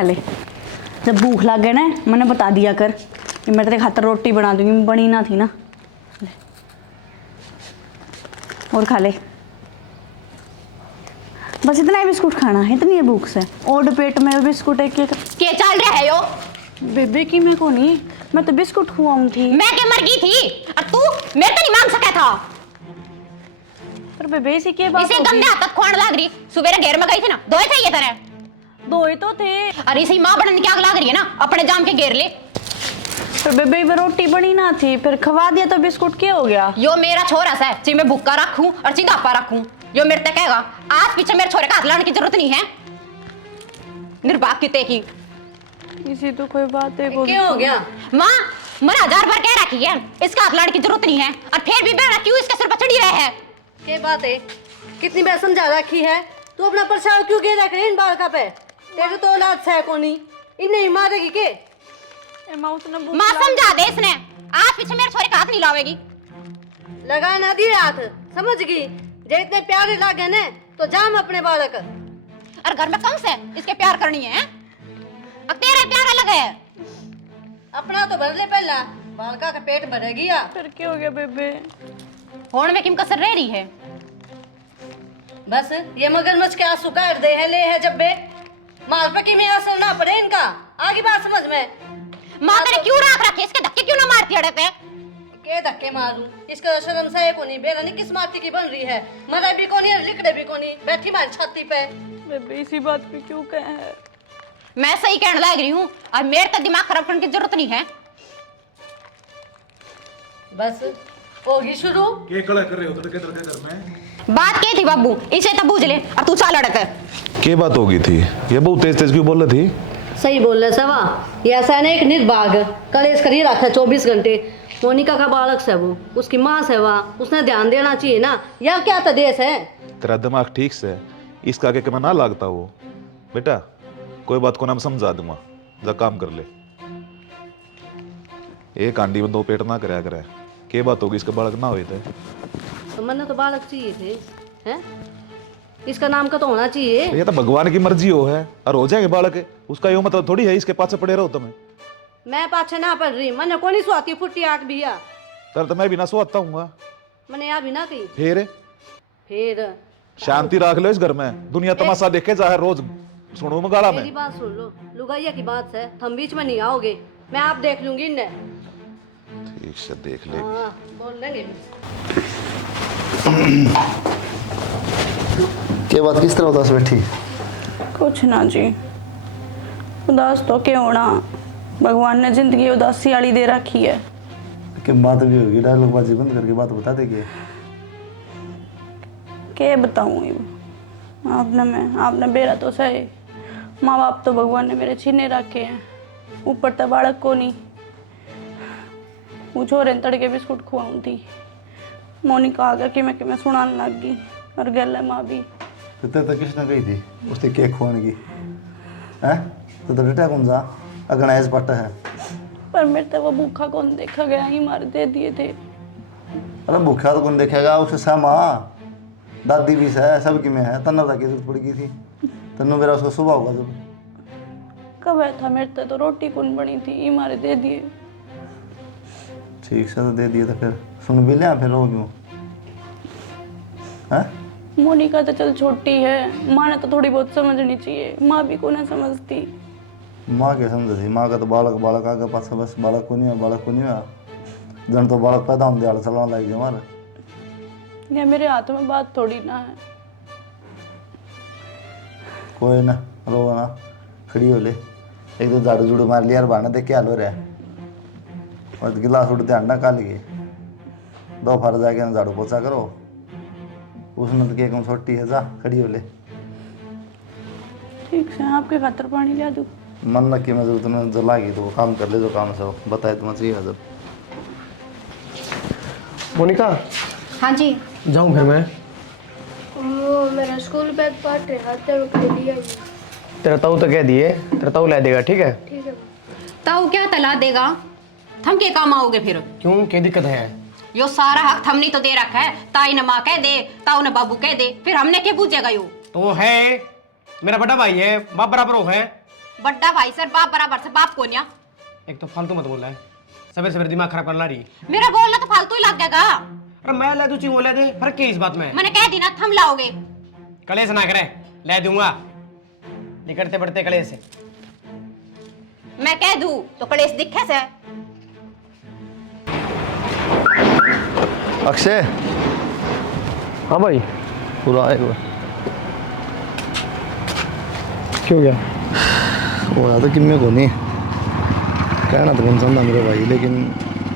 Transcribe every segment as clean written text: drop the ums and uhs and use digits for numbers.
खा ले। जब भूख लग गए ना मैंने बता दिया कर कि मैं तेरे खातर रोटी बना दूंगी, बनी ना थी ना। और खा ले, बस इतना ही बिस्कुट खाना है, इतनी है भूख से। और पेट में बिस्कुट एक एक क्या चल रहा है यो? बेबे की मैं को नहीं, मैं तो बिस्कुट खुआऊं थी। मैं क्या मर गई थी और तू मेरे तो नहीं मांग सका था। पर बेबे इसी के बात इसे गंदे हाथ तक खोण लाग रही। सुबह घेर में गई थी ना, दोए थे ये तरह दो तो थे। अरे इसी मां बनने की आग लाग रही है ना, अपने जाम के घेर ले। पर बेबे वो रोटी बनी ना थी, फिर खवा दिया तो बिस्कुट क्या हो गया? यो मेरा छोरा सा ची मैं भूखा रखूं और ची दापा रखूं, यो मेरे तक कहेगा। आज पीछे मेरे छोरे का हाथ लाने की जरूरत नहीं है। निर्वाक किते की इसी तो कोई बात है। क्या हो गया? माँ मन 1000 बार कह रखी है इसका हाथ लाने की जरूरत नहीं है, और फिर भी बेड़ा क्यों इसके सिर पर चढ़ी रहे है? क्या बात है? कितनी बार समझा रखी है, तू अपना परछाव क्यों गिरा रख रही इन बालका पे? तेरे तो औलाद है कोनी, इन्हें ही मारेगी के? माँ समझा दे इसने, आज पीछे मेरे छोरे का हाथ नहीं लावेगी। लगा ना दिए हाथ, समझ गई? जे इतने प्यारे लागे ने तो जाम अपने बालक। और घर में कम से इसके प्यार करनी है, अब तेरा प्यार अलग है। अपना तो भर ले पहला, बालका का पेट भरेगी या? फिर क्या हो गया बेबे? होड़ में किम कसर रह रही है? बस ये मगरमच्छ के आंसू काट दे है, ले है जब बे माल पे की में असर ना पड़े इनका। आगे बात समझ में? माँ तेरे क्यों राख रखे, इसके धक्के क्यों ना मारती अड़े पे? के धक्के मारूं? इसका शर्म से को नहीं, बेरा नहीं किस माटी की बन रही है, मरे भी कोनी और लिकड़े भी कोनी, बैठी मारी छाती पे। बेबे इसी बात पे क्यों कहे है? मैं सही कहने लग रही हूँ, और मेरे तक दिमाग खराब करने की जरूरत नहीं है। बस होगी शुरू। के कड़ा कर रहे हो तड़के तड़के घर में? बात क्या थी बाबू, इसे तब बूझ ले और तू चाल अड़ते। के बात हो गई थी? ये बहुत तेज तेज क्यों बोल रही थी? सही बोल रहे सवा, ये ऐसा है ना एक निर्भाग कलेश कर ही रखा है 24 घंटे। मोनिका का बालक से वो, उसकी माँ से वह, उसने ध्यान देना चाहिए ना। यार क्या तो देश है? तेरा दिमाग ठीक से इसका आगे कमा ना लागता वो। बेटा कोई बात को ना समझा दूंगा, जा काम कर ले। एक आंडी में 2 पेट ना कराया करे। के बात होगी इसके बालक ना हुए थे? तो मैंने तो बालक चाहिए थे, हैं? इसका नाम का तो होना चाहिए। ये तो भगवान की मर्जी हो है, और हो जाएंगे बालक। उसका यो मतलब थोड़ी है इसके पाछे पड़े रहो तुम्हें। मैं पाछे ना पड़ रही, मैंने को नहीं सुहाती फुट्टी आंख भैया। तर तो मैं भी ना सोता हूँ। मैंने यहाँ भी ना कही। फिर शांति रख लो इस घर में, दुनिया तमाशा देखे जाए रोज सुनो मगाड़ा में। मेरी बात सुन लो, लुगाइया की बात है, हम बीच में नहीं आओगे, मैं आप देख लूंगी इन्हें। ठीक से देख ले। हाँ बोल लेंगे। क्या बात, किस तरह उदास बैठी? कुछ ना जी, उदास तो क्या होना, भगवान ने जिंदगी उदासी वाली दे रखी है। कि बात भी होगी, डायलॉग बाजी बंद करके बात बता देगी। क्या बताऊँ आपने बेरा तो सही, माँ बाप तो भगवान ने मेरे छीने रखे हैं, ऊपर तो बालक को नहीं। वो छोरे तड़के बिस्कुट खुआऊँ थी, मोनिका आ गया कि मैं सुनाने लग गई, और गल है माँ भी। तो किसने कही थी उसने केक खुआने की? हैं तो डटा कौन जा अगना ऐस पट्टा है। पर मेरे तो वो भूखा कौन देखा गया, ही मार दे दिए थे। अरे भूखा तो कौन देखेगा, उससे सामा दादी भी है, सब की में है। तन्ना की जरूरत पड़ गई थी, तन्नू मेरा उसका सुबह होगा जब। कब है था मेरे तो रोटी कौन बनी थी, ही मारे दे दिए। ठीक से तो दे दिए, तो फिर सुन भी लिया, फिर रो क्यों? हैं मोनिका तो चल छोटी है, माँ ने तो थोड़ी बहुत समझनी चाहिए, माँ भी को ना समझती। माँ क्या समझती? माँ का तो बालक आगे पास बस, बालक को नहीं हुआ जन तो बालक पैदा होने दिया चलाने लग गया हमारे। ये मेरे हाथ में बात थोड़ी ना है। कोई ना, रो ना, खड़ी हो ले। एक तो झाड़ू झूड़ू मार लिया, बहाना देख के हाल हो रहा है। और गिलास उठ ध्यान ना काल के 2 फर जाके ना झाड़ू पोछा करो। उसने तो क्या कम छोटी है, जा खड़ी हो ले। ठीक है, आपके खातर पानी ला दूँ? मन रखी मैं जरूरत तुम्हें जला गई तो वो काम कर ले जो काम से हो, बताए तुम्हें चाहिए जब। मोनिका हाँ जी। जाऊँ घर में? वो मेरा स्कूल बैग पार्ट है, तेरे को दिया ही। तेरा ताऊ तो कह दिए, तेरा ताऊ ला देगा, ठीक है? ठीक है। ताऊ क्या तला देगा, थम के काम आओगे फिर? क्यों, क्या दिक्कत है? यो सारा हक हमने तो दे रखा है, ताई ने माँ कह दे, ताऊ ने बाबू कह दे, फिर हमने क्या पूछेगा? यो तो है मेरा बड़ा भाई है, बाप बराबर हो है, बड्डा भाई सर बाप बराबर से बाप को न्या। एक तो फालतू मत बोल रहा है, सवेरे सवेरे दिमाग खराब करना रही। मेरा बोलना तो फालतू ही लग जाएगा। अरे मैं ले दूं ची वो ले दे, फर्क क्या है इस बात में? मैंने कह दी ना थम लाओगे। कलेश ना करे, ले दूंगा निकलते बढ़ते कलेश से। मैं कह दूं तो कलेश दिखे से। अक्षय हाँ भाई। पूरा आएगा क्यों गया? वो याद है कि मैं को नहीं कहना तो इंसान था मेरे भाई, लेकिन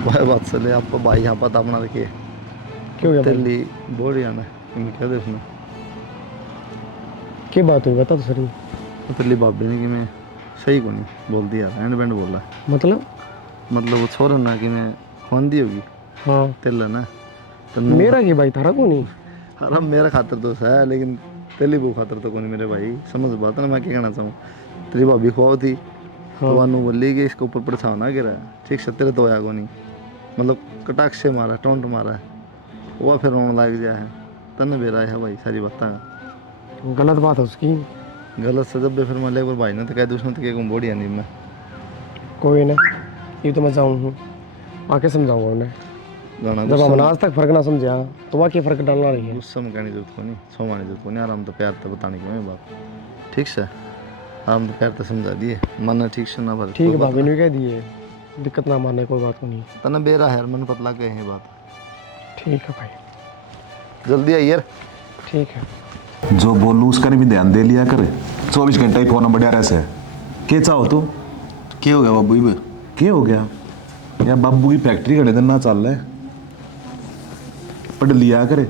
वह बात चले आपको भाई यहाँ पता अपना रखिए। क्यों गया भाई? तेली बोल रही ना क्या दे उसमें क्या बात हुई बता तो सर। तेली भाभी ने कि मैं सही को नहीं बोल दिया, एंड बैंड बोला। मतलब वो छोड़ ना कि मैं फोन दी होगी हाँ तेल ना तो मेरा की भाई थारा को नहीं। अरे मेरा खातर तो है, लेकिन तेली वो खातर तो कौन मेरे भाई, समझ बात है ना मैं क्या कहना चाहूँ। तेरी भाभी खुआव थी तो वानू बोली कि इसके ऊपर परछाव ना गिरा, ठीक से तेरे तो आया को नहीं, मतलब कटाक्ष से मारा टोंट मारा है, वो फिर रोने लग गया है। तने बेरा है भाई सारी बातें गलत बात है उसकी। गलत से जब भी फिर मैं लेकर भाई ने तो कह दूसरे तो क्या बोड़िया नहीं मैं कोई ना, ये तो मैं जाऊँ हूँ आके समझाऊंगा उन्हें। गाना जब हमने आज तक फर्क ना समझा तो वह क्या फर्क डालना रही है। गुस्सा में कहने की जरूरत को नहीं, सोमाने की जरूरत को नहीं, आराम तो प्यार तो बताने की मैं बात ठीक से आराम तो प्यार तो समझा दिए मन ठीक से ना भर। ठीक है भाभी ने कह दिए, दिक्कत ना मानने कोई बात को नहीं। तना बेरा है मन पतला के है बात। ठीक है भाई जल्दी आई यार। ठीक है। जो बोलूँ उसका भी ध्यान दे लिया कर। 24 घंटा ही फोन बढ़िया रहे के चाहो तू क्या हो गया बाबू भी क्या हो गया या बाबू की फैक्ट्री घड़े दिन ना चल रहा है। पढ़ लिया करे,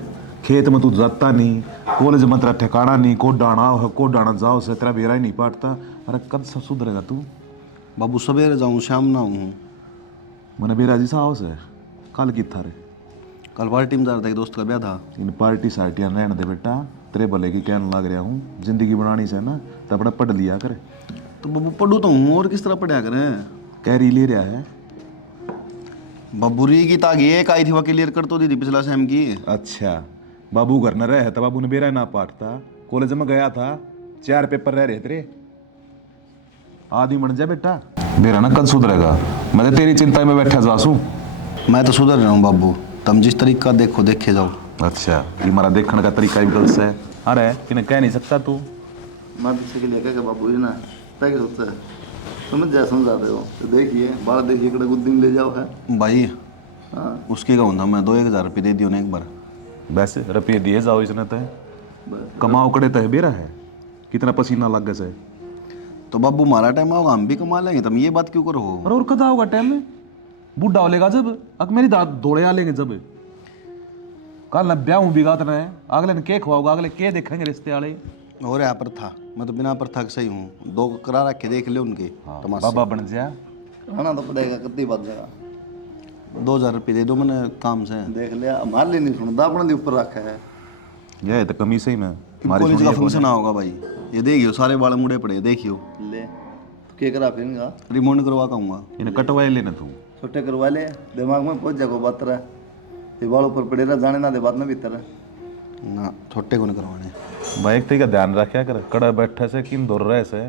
खेत में तू जाता नहीं, कॉलेज में तेरा ठिकाना नहीं, को डाना जाओ से तेरा बेरा ही नहीं पाटता। अरे कब सब सुधरेगा तू? बाबू सवेरे जाऊँ शाम ना हूँ। मैंने बेरा जी साहब से कल की था रे, कल पार्टी में जा रहा था, एक दोस्त का ब्याह था। इन पार्टी सार्टियाँ रहने दे बेटा, तेरे भले की कहने लग रहा हूँ। जिंदगी बनानी से ना तो अपना पढ़ लिया करे। तो बाबू पढ़ू तो हूँ और किस तरह पढ़ा करें। कैरी ले रहा है बाबूरी की तागी एक आई थी वह क्लियर कर तो दी थी पिछला सेम की। अच्छा बाबू घर न रहे तो बाबू ने बेरा ना पाटता। कॉलेज में गया था 4 पेपर रह रहे तेरे, आदमी बन जा बेटा। बेरा ना कल सुधरेगा, मैं तो तेरी चिंता में बैठा जासू। मैं तो सुधर रहा हूँ बाबू, तुम जिस तरीका देखो देखे जाओ। अच्छा ये हमारा देखने का तरीका भी गलत है। अरे इन्हें कह नहीं सकता तू। मैं पीछे के लिए क्या बाबू जी ना तय सोचता है, समझ जाए समझाते हो तो देखिए बारह देखिए कड़े गुद्दी ले जाओ है भाई। हाँ उसकी कहूँ था मैं 2-1 रुपये दे दियो ने एक बार। वैसे रुपये दिए जाओ इसने तय कमाओ कड़े तय बेरा है, कितना पसीना लग गया से। तो बाबू हमारा टाइम होगा हम भी कमा लेंगे, तुम ये बात क्यों करो। और कदा होगा टाइम में बूढ़ा हो लेगा जब, अक मेरी दाद दौड़े आ लेंगे जब। कल न ब्याह बिगात न है, अगले ने के खुआओगा, अगले के देखेंगे रिश्ते वाले। और यहाँ पर था, मैं तो बिना पर था सही हूँ। 2 करा रखे देख ले उनके तमाशे। बाबा बन जा। खाना तो पड़ेगा कितनी बात जगह 2000 रुपये दे दो मैंने काम से। देख लिया हमारे लिए नहीं सुनता, अपने ऊपर रखा है। ये तो कमी सही में कॉलेज का फंक्शन होगा भाई, ये देखियो सारे बाल मुड़े पड़े देखियो। ले तो क्या करा फिर इनका रिमोट करवा कहूँगा। इन्हें कटवाए लेना तू। छोटे करवा ले, दिमाग में पहुंच जाएगा बात रहा ये बाल ऊपर पड़े रहा जाने ना दे बात में भीतर ना छोटे को नहीं करवाने। भाई एक तरीका ध्यान रखा कर, कड़ा बैठे से किन दौड़ रहे से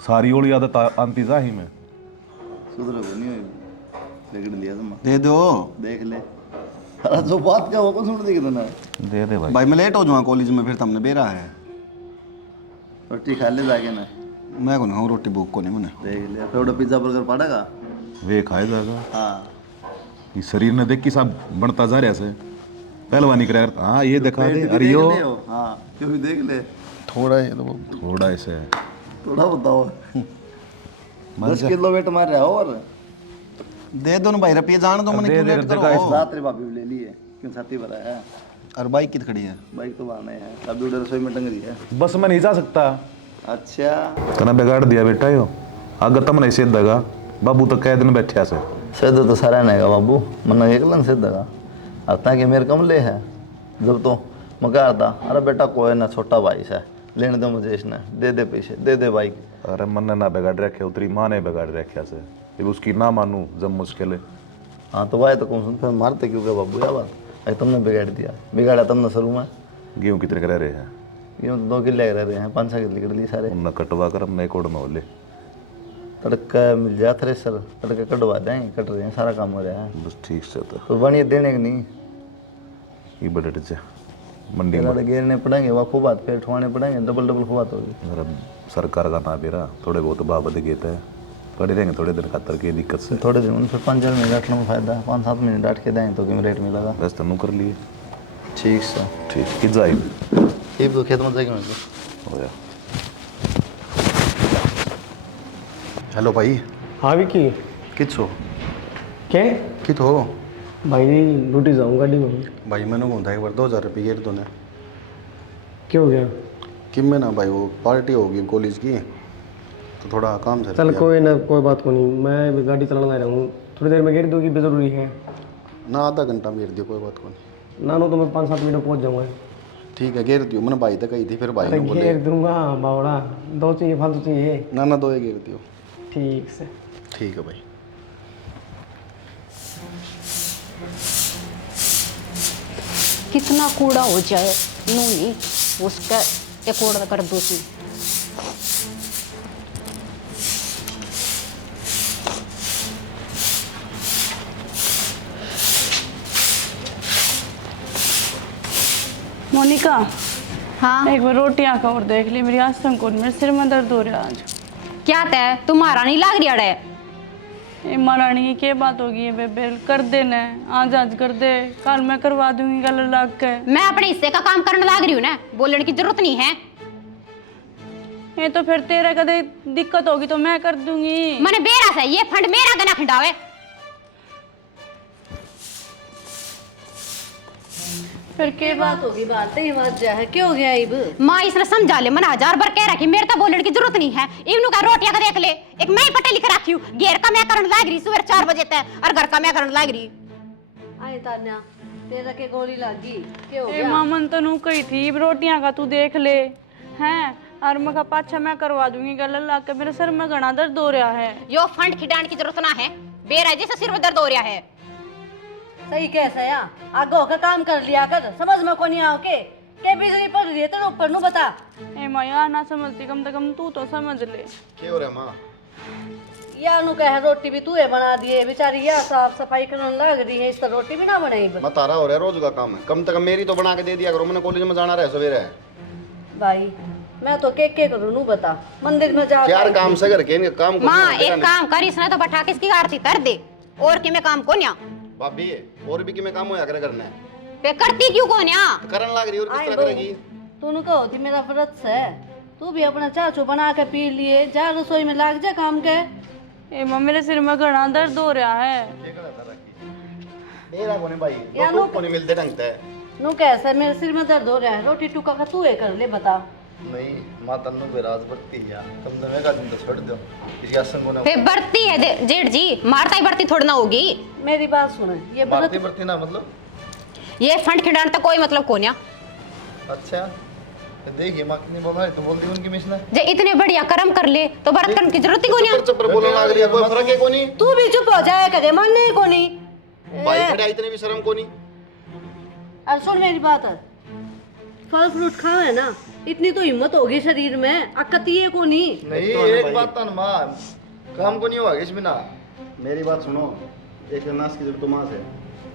सारी ओली आदत आंती जा ही में सुधर को नहीं हुई लेकिन लिया तुम दे दो देख ले। अरे जो बात क्या होगा सुन दी कितना दे दे भाई। भाई मैं लेट हो जाऊँगा कॉलेज में, फिर तुमने बेरा है। रोटी खा ले जाके ना मैं को नहीं खाऊँ रोटी, भूख को नहीं मैंने। देख ले फिर पिज्जा बर्गर पड़ेगा। वे खाए जाएगा। हाँ ये शरीर ने देख कि सब बनता जा रहा से पहलवानी करे। हाँ ये दिखा दे। अरे यो हाँ क्यों भी देख ले थोड़ा है तो थोड़ा ऐसे थोड़ा बताओ 10 किलो वेट मार रहा हो। और दे दो ना भाई रुपये जान दो, मैंने क्यों लेट करो। रात रे भाभी भी ले लिए क्यों छाती भरा है। और बाइक कित खड़ी है। बाइक तो बहाने है, अभी उधर रसोई में टंग रही है। बस मैं नहीं जा सकता। अच्छा तना बिगाड़ दिया बेटा यो, अगर तुम नहीं सीध देगा बाबू तो कह दिन बैठा से सीधा तो सारा नहीं बाबू मन एक लन सीधा आता कि मेरे कमले है। जब तो मैं कहा था अरे बेटा कोई ना छोटा भाई से लेने दो मुझे इसने दे दे पैसे दे दे बाइक। अरे मन ना बिगाड़ रखे, उतरी माँ ने बिगाड़ रखा से, जब उसकी ना मानू जब मुश्किल है। हाँ तो भाई तो कौन सुन फिर मारते क्यों क्या बाबू या बात अरे तुमने बिगाड़ दिया, बिगाड़ा तुमने शुरू में। गेहूँ कितने रह रहे हैं? यूँ तो 2 किले रह रहे हैं, 5-6 किले कर लिए सारे। उन्हें कटवा कर हमने 1 ओड में हो ले तड़का मिल जाए थ्रेसर, तड़का कटवा देंगे, कट रहे हैं, सारा काम हो रहा है। बस ठीक से तो कुर्बानी देने की नहीं, ये बड़े से मंडी तेरा में घेरने पड़ेंगे, वह खूब बात फिर ठुआने पड़ेंगे, डबल डबल खूब बात होगी। जरा सरकार का ना बेरा थोड़े बहुत बाबत गेता है, पड़े रहेंगे थोड़े दिन खातर की दिक्कत से। थोड़े दिन फिर 5-4 महीने डांटने में फायदा है, 5-7 महीने डांट के देंगे तो किम रेट मिलेगा। बस तनु कर लिए ठीक से ठीक कि जाए ठीक, तो खेत में जाएगी मुझे। हो गया। हेलो भाई, हाँ विकी कित हो? क्या कित हो? भाई ड्यूटी जाऊँ गाड़ी में। भाई मैंने घूमता एक बार 2000 रुपये गेर तूने क्या हो गया? कि मैं ना भाई वो पार्टी होगी कॉलेज की, तो थोड़ा काम से चल कोई ना, कोई बात को नहीं, मैं भी गाड़ी चलाना रहा हूँ, थोड़ी देर में गेर दोगी जरूरी है ना, आधा घंटा में गेर दियो, कोई बात को नहीं। ना नो तो मैं 5-7 मिनट में पहुँच जाऊँगा। ठीक है गेर दियो, मैंने भाई तक कही थी, फिर भाई अरे ने बोले घेर दूंगा बावड़ा, 2 चाहिए फालतू चाहिए। ना ना 2 गेर दियो। ठीक से। ठीक है भाई। कितना कूड़ा हो जाए नूनी उसका एक कूड़ा कर दो सी। मोनिका, हाँ एक बार रोटियां का और देख ली, मेरी आज संकोच, मेरे सिर में दर्द हो रहा है आज। क्या तय तुम्हारा नहीं लाग रही अड़े? ये महारानी की क्या बात होगी है बेबे, कर देना आज कर दे, कल मैं करवा दूंगी कल लाग के। मैं अपने हिस्से का काम करने लाग रही हूँ ना, बोलने की जरूरत नहीं है। ये तो फिर तेरे कदे दिक्कत होगी तो मैं कर दूंगी। मैंने बेरा से ये फंड मेरा गना खिंडावे। फिर के बात होगी, बात ही बात जा है, क्यों हो गया इब? माँ इसने समझा ले, मन 1000 बार कह रहा कि मेरे तो बोलने की जरूरत नहीं है। इवनु का रोटियां का देख ले, एक मैं ही पटे लिख रखी हूँ, घेर का मैं करने लाग रही सुबह 4 बजे तक, और घर का मैं करने लाग रही। आए तान्या, तेरा के गोली लगी, क्यों हो ए गया? मामन तनु कही थी रोटियां का तू देख ले हैं, और मैं कहा पाछा मैं करवा दूंगी गल लाग के, मेरे सर में घना दर्द हो रहा है। यो फंड खिडाने की जरूरत ना है, बेरा जैसे सिर में दर्द हो रहा है। सही कैसे या आगो का काम कर लिया कर, समझ में को नहीं आओ के बिजली पड़ रही है तो ऊपर नु बता। ए माया ना समझती, कम से कम तू तो समझ ले। क्या हो रहा है माँ? या नु कह रोटी भी तू है बना दिए, बेचारी या साफ सफाई करने लग रही है, इस तरह रोटी भी ना बनाई। मैं तारा हो रहा है, रोज का काम है, कम से कम मेरी तो बना के दे दिया करो, मैंने कॉलेज में जाना रहा सवेरे। भाई मैं तो के करूँ नु बता, मंदिर में जा यार काम से करके इनके काम को माँ नहीं एक करना। काम कर, इसने तो बैठा के इसकी आरती कर दे, और कि मैं काम को न्या भाभी और भी कि मैं काम होया करे करना है, पे करती क्यों को न्या? करन लग रही और किस तरह करेगी? तूने कहो थी मेरा व्रत से, तू भी अपना चाचू बना के पी लिए, जा रसोई में लाग जा काम के। ए मां मेरे सिर में घना दर्द हो रहा है। मेरा कोने भाई यार दो कोने मिलते ढंग से नु कैसे मेरे सिर में दर्द हो रहा है, रोटी टुका का तू है कर ले बता। नहीं माता नु बेराज बढ़ती है, तुम तो मैं का दिन तो छोड़ दो, इस आसन को ना पे बढ़ती है जेठ जी, मारता ही बढ़ती थोड़ी ना होगी। मेरी बात सुन, ये व्रत मारती बढ़ती ना मतलब। ये फंड खिंडाने तक कोई मतलब को न्या। अच्छा तो देखिए माँ कितनी बोल रही, तो बोल दी उनकी मिशन है। जे इतने बढ़िया कर्म कर ले तो व्रत करने की जरूरत ही को न्या। चप्पर चप्पर बोलने लग रही है, कोई फर्क है कोनी? तू भी चुप हो जाए करे, मन नहीं को नहीं। भाई खड़ा इतने भी शर्म कोनी? और सुन मेरी बात, फल फ्रूट खाओ है ना, इतनी तो हिम्मत होगी शरीर में, अकतिये को नहीं। नहीं एक बात तो माँ काम को नहीं होगा इस बिना। मेरी बात सुनो, एक नाश की जरूरत तो माँ से,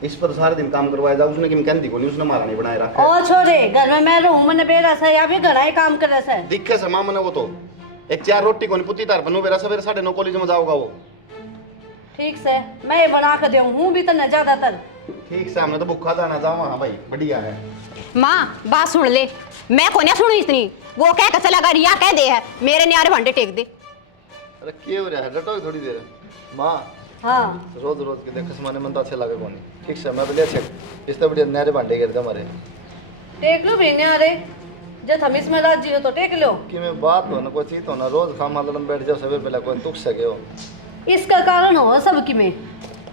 इस पर सारे दिन काम करवाया जाए, उसने किम कहती को नहीं, उसने मारा नहीं बनाए रखा है। ओ छोरे घर में मैं रहूं, मैंने बेरा से या भी घड़ा ही काम करे से। दिखे से माँ मने वो तो एक 4 रोटी को नहीं पुती तार बनू बेरा सवेरे 9:30 कॉलेज में जाओगा वो। ठीक से मैं ये बना के दूं हूं भी तो न ज्यादातर। ठीक से हमने तो भूखा जाना जाओ वहाँ भाई बढ़िया है। माँ बात सुन ले, मैं को न्या सुनी इतनी, वो कह के चला कर या कह दे है मेरे न्यारे भंडे टेक दे। अरे क्या हो रहा है, डटो थोड़ी देर माँ। हाँ रोज रोज के देख समाने मन तो अच्छे लगे कोनी। ठीक से मैं बढ़िया छेक इस तो बढ़िया नहरे भांडे गिर दे हमारे। टेक लो भी न्यारे, जब हम इसमें राजी हो तो टेक लो। कि मैं बात हो ना कोई चीज हो ना, रोज खामा लड़न बैठ जाओ सवेरे पहले कोई तुक सके हो। इसका कारण हो सबकी में,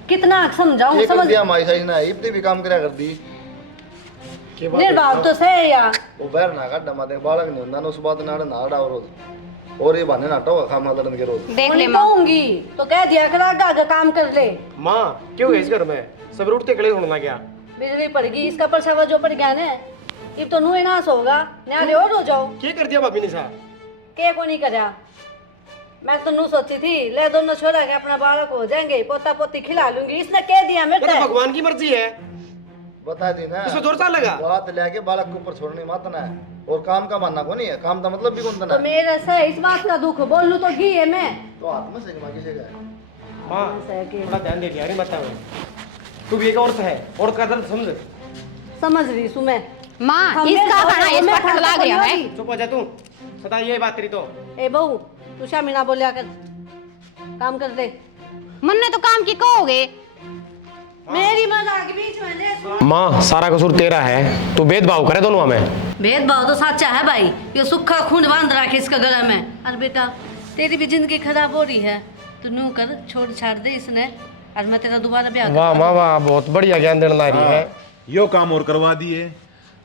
कितना समझाऊं ये कर समझ। दिया माई सही ना, इतनी भी काम करा कर दी। निर्भाव तो सही यार। वो बैर ना काट दमा दे बालक नहीं होता ना, उस बात नाड़ ना डाव रोज, और ये बहाने नाटो खामा लड़न के रोज। देख ले नहीं माँ, कहूंगी तो कह दिया कर आगे काम कर ले। माँ क्यों है इस घर में सब उठते खड़े होना क्या? बिजली पड़ेगी, इसका परछावा जो पड़ गया ना, अब तो नुए नाश होगा, न्यारे और हो जाओ। क्या कर दिया भाभी ने सा? के को नहीं करया मैं तो नू सोची थी ले दोनों छोरा के अपना बालक हो जाएंगे, पोता पोती खिला लूंगी, इसने कह दिया ये मेरे तो को। भगवान की मर्जी है, बता दी ना इसमें जोर साल लगा। बात लेके बालक के ऊपर छोड़नी मत ना है, और काम का मानना को नहीं है, काम का मतलब भी कौन था तो मेरे से इस बात का दुख बोल लूं तो घी है मैं। तो हाथ में से मांगी से गए माँ थोड़ा ध्यान दे दिया, नहीं बताओ तू भी एक औरत है, औरत का दर्द समझ। समझ रही सु मैं। माँ हम इसका मेरे खाना इस मैं पर लग रहा है। चुप हो जा तू, सदा ये बात तेरी तो। ए बहू तू शामी ना बोलिया कर, काम कर दे। मन ने तो काम की कहोगे। मेरी मजाक के बीच में ले। माँ सारा कसूर तेरा है, तू भेदभाव करे दोनों में। भेदभाव तो सच्चा है भाई, ये सूखा खून बांध रखे इसका गला में। अरे बेटा तेरी भी जिंदगी खराब हो रही है, तू नू कर छोड़ छाड़ दे इसने, और मैं तेरा दोबारा ब्याह वाह माँ वाह, बहुत बढ़िया ज्ञान देने ला रही है। यो काम और करवा दिए।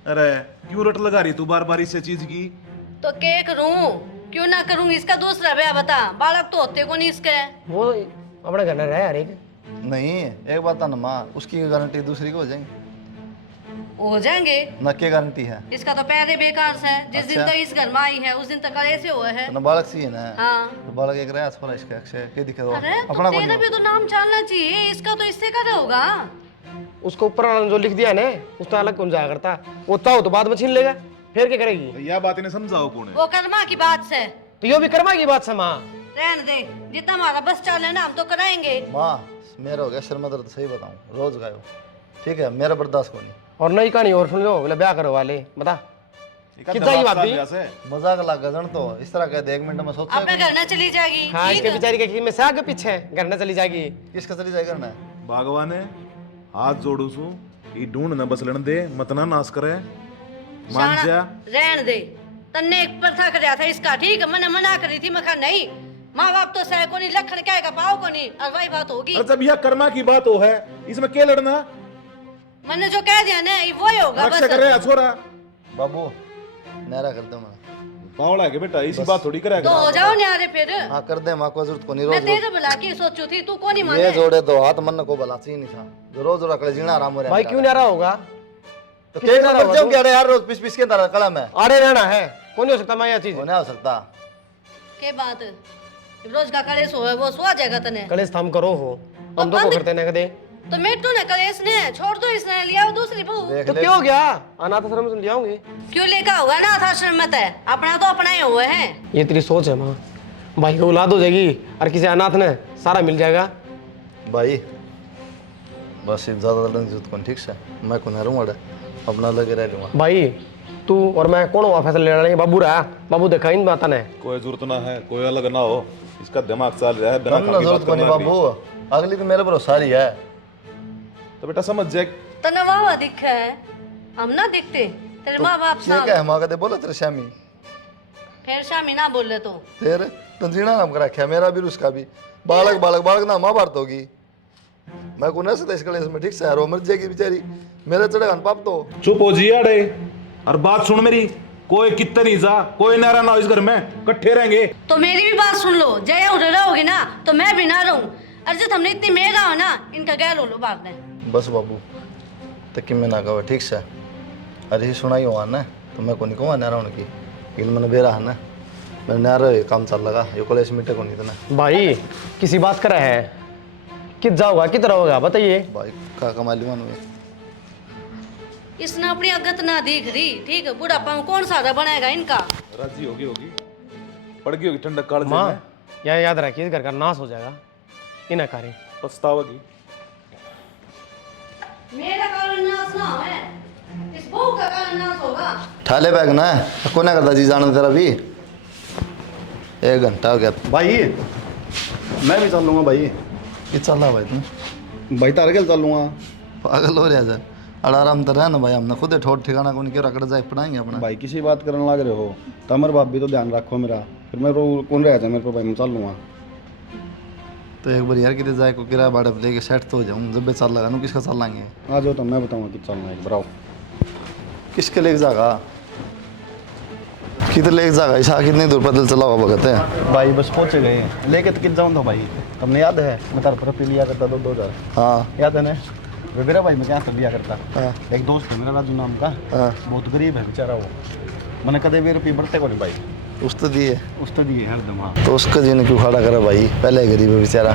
अरे क्यों रट लगा रही तू बार बार इस चीज की? तो क्या करूं, क्यों ना करूंगी, इसका दूसरा ब्याह बता, बालक तो होते को नहीं इसके। वो अपने घर में रहे यार एक। नहीं एक बात है ना माँ, उसकी गारंटी दूसरी को हो जाएंगे हो जाएंगे, न क्या गारंटी है? इसका तो पैर ही बेकार से है। जिस दिन अच्छा। तक इस घर में आई है उस दिन तक ऐसे हुआ है। तो न बालक सी है ना, हाँ। तो बालक एक रहा छोरा इसका अक्षय के दिखे दो अरे तो अपना को तेरा नहीं भी तो नाम चलना चाहिए, इसका तो इससे का होगा। उसको ऊपर वाला जो लिख दिया ना, उसका अलग कौन जाया करता, वो चाहो तो बाद में छीन लेगा, फिर क्या करेगी? तो यह बात इन्हें समझाओ कौन है? वो कर्मा की बात से तो यो भी कर्मा की बात से माँ। रहने दे, जितना हमारा बस चले ना हम तो कराएंगे। माँ मेरा हो गया सिर में दर्द, सही बताऊं रोज गायो, ठीक है मेरा बर्दाश्त को नहीं। और नई कहानी और सुन लो, बोले ब्याह करो वाले, बता कितना की बात थी? मजाक लगा जन तो इस तरह कह दे 1 मिनट में सोच अब मैं घर ना चली जाएगी। हाँ ठीक इसके है? बेचारी के में से आगे पीछे घर न चली जाएगी। किसका चली जाए करना है? भगवान है हाथ जोड़ू सू, ई ढूंढ न बसलन दे, मत ना नाश करे, मान शाना, जा। रहने दे, तन्ने एक प्रथा कर था इसका, ठीक है मैंने मना करी थी, मैं कहा नहीं, माँ बाप तो सह को नहीं, लखन क्या का पाओ को नहीं, और वही बात होगी। अरे जब यह कर्मा की बात हो है, इसमें क्या लड़ना? मैंने जो कह दिया ना वो ही होगा रक्षा कर रहे छोरा, बाबू नहरा कर दो मैं, पावड़ा के बेटा इसी बात थोड़ी करेगा। तो हो जाओ न्यारे फिर। हाँ कर दे, माँ को जरूरत को नहीं मैं रोज तेरे भला की सोचू थी, तू को नहीं ये माने। जोड़े दो हाथ मन को भला चाहिए नहीं था, जो रोज रखले जीना आराम हो रहा भाई क्यों नहीं आ रहा होगा? तो क्या कर जाऊं क्या रे यार, रोज पिस पिस के तरह कलम है, अरे रहना है, कौन नहीं हो सकता मैं यह चीज। होने हो सकता के बात रोज का कलेश हो है वो सो जाएगा तने। कलेश थम करो हो, हम तो बंद- करते ना कदे। तो मेटू ने कलेश ने छोड़ दो, इसने लिया दूसरी बहू। देख तो ले क्या हो गया, अनाथ आश्रम से ले आऊंगे। क्यों लेकर होगा ना आश्रम में है, अपना तो अपना ही हुए हैं। ये तेरी सोच है माँ, भाई को औलाद हो जाएगी और किसी अनाथ ने सारा मिल जाएगा। भाई बस ये ज्यादा लड़ने की जरूरत कौन, ठीक से मैं को नहरूं अड़े अपना लगे रह लूंगा। भाई तू और मैं कौन हुआ फैसला ले रहा है? बाबू रहा, बाबू देखा इन बात ने। कोई जरूरत ना है, कोई अलग ना हो, इसका दिमाग चल रहा है, बिना हम काम ना की जरूरत बात को नहीं करना बाबू, अगली तो मेरे भरोसा ही है। तो बेटा समझ जाए। तने वाह दिखे है, हम ना दिखते तेरे माँ बाप क्या साथ। क्या है माँ कहते बोलो तेरे शामी, फिर शामी ना बोले तो फिर तंजीना नाम कर रखा है मेरा भी उसका भी, बालक बालक बालक ना माँ भारत होगी, मैं को नहीं सकता इस कलेश में, ठीक से यार वो मर जाएगी बेचारी, मेरे चढ़ेगा पाप तो। चुप हो जी अड़े, और बात सुन मेरी, कोई कितना नहीं जा, कोई ना रहना इस घर में, इकट्ठे रहेंगे। तो मेरी भी बात सुन लो, जय उधर रहोगी ना तो मैं भी ना रहूं, अर्जित हमने इतनी मेरा हो ना इनका गैर हो लो बात ने। बस बाबू तक में ना कहो, ठीक से अरे सुनाई हुआ ना, तो मैं को नहीं कहूँगा नहरा उनकी गिल मन बेरा है ना, मैं नहरा काम चल लगा, ये कॉलेज मीटे को नहीं था भाई किसी बात करा है, कित जाओगा कित रहोगा बताइए। भाई का कमा लिया में इसने अपनी अगत ना दिख रही, ठीक है बुढ़ापा में कौन सारा बनाएगा इनका। राजी होगी होगी, पड़ गई होगी ठंडक काल माँ यह याद रखिए, इस घर का नाश हो जाएगा, इन्हें कार्य पछतावेगी। मेरा कारण नाश ना है, इस बहू का कारण नाश होगा। ठाले बैग ना को ना करता जी जाना तेरा भी 1 घंटा हो गया भाई मैं भी चल लूँगा भाई। ये चल रहा भाई तुम भाई तार के चल लूँगा। पागल हो रहा है आराम तो रह ना भाई, हमने खुद ठोट ठिकाना को नहीं रकड़ जाए पढ़ाएंगे अपना। भाई किसी बात करने लग रहे हो तो अमर बाप भी तो ध्यान रखो मेरा, फिर मैं कौन रह जाए मेरे को, भाई मैं चल लूँगा। तो एक बार यार कितने जाए को किराया भाड़ा पे लेके सेट तो हो जाऊँ, जब भी चल लगा नू किसका चल लाएंगे, आ जाओ तो मैं बताऊँगा कि चलना है, बताओ किसके लेके जागा, किधर लेके जागा, ऐसा कितनी दूर पैदल चला हुआ भगत है। भाई बस पहुँचे गए, लेके तो कित जाऊँ तो भाई, तुमने याद है मैं तार पर लिया करता 2000, हाँ याद है ना मेरा भाई, मैं क्या कर लिया करता। हाँ एक दोस्त है मेरा राजू नाम का, हाँ बहुत गरीब है बेचारा वो, मैंने कदे भी रुपये बढ़ते को नहीं भाई, उस्ताद ही है। उस्ताद ही है हरदम। हाँ तो उसका जिन क्यों खड़ा करा भाई, पहले गरीब है बेचारा।